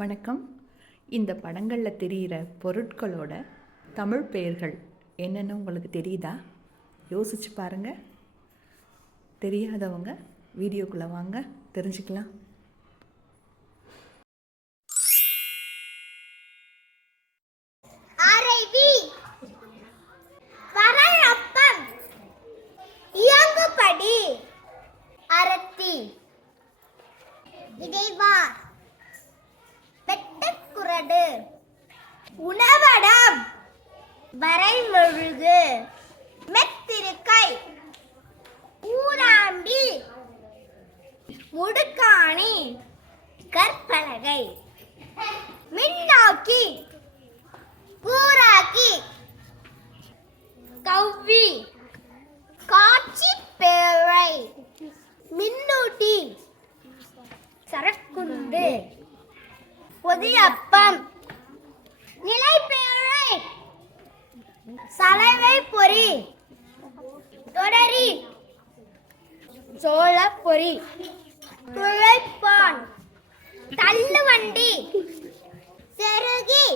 வணக்கம். இந்த படங்களில் தெரிகிற பொருட்களோட தமிழ் பெயர்கள் என்னென்னு உங்களுக்கு தெரியுதா? யோசிச்சு பாருங்கள் தெரியாதவங்க வீடியோக்குள்ளே வாங்க தெரிஞ்சுக்கலாம். அரைவி உள்ளது. உணவடம் வரைமொழுகு. மெத்திருக்கை. ஊராம்பி முடுக்காணி கற்பலகை. மின்னாக்கி. கூராக்கி. கவ்வி. பொதியப்பம். நிலைப்பேழை சலவை பொறி. தொடரி. சோளப்பொறி துளைப்பான் தள்ளுவண்டி செருகி.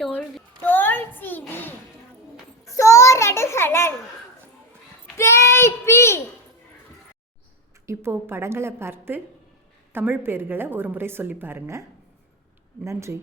தோல் தோல் சீவி. சோரடுகலன். தேய்ப்பி இப்போது படங்களை பார்த்து தமிழ் பேர்களை ஒரு முறை சொல்லி பாருங்கள் நன்றி.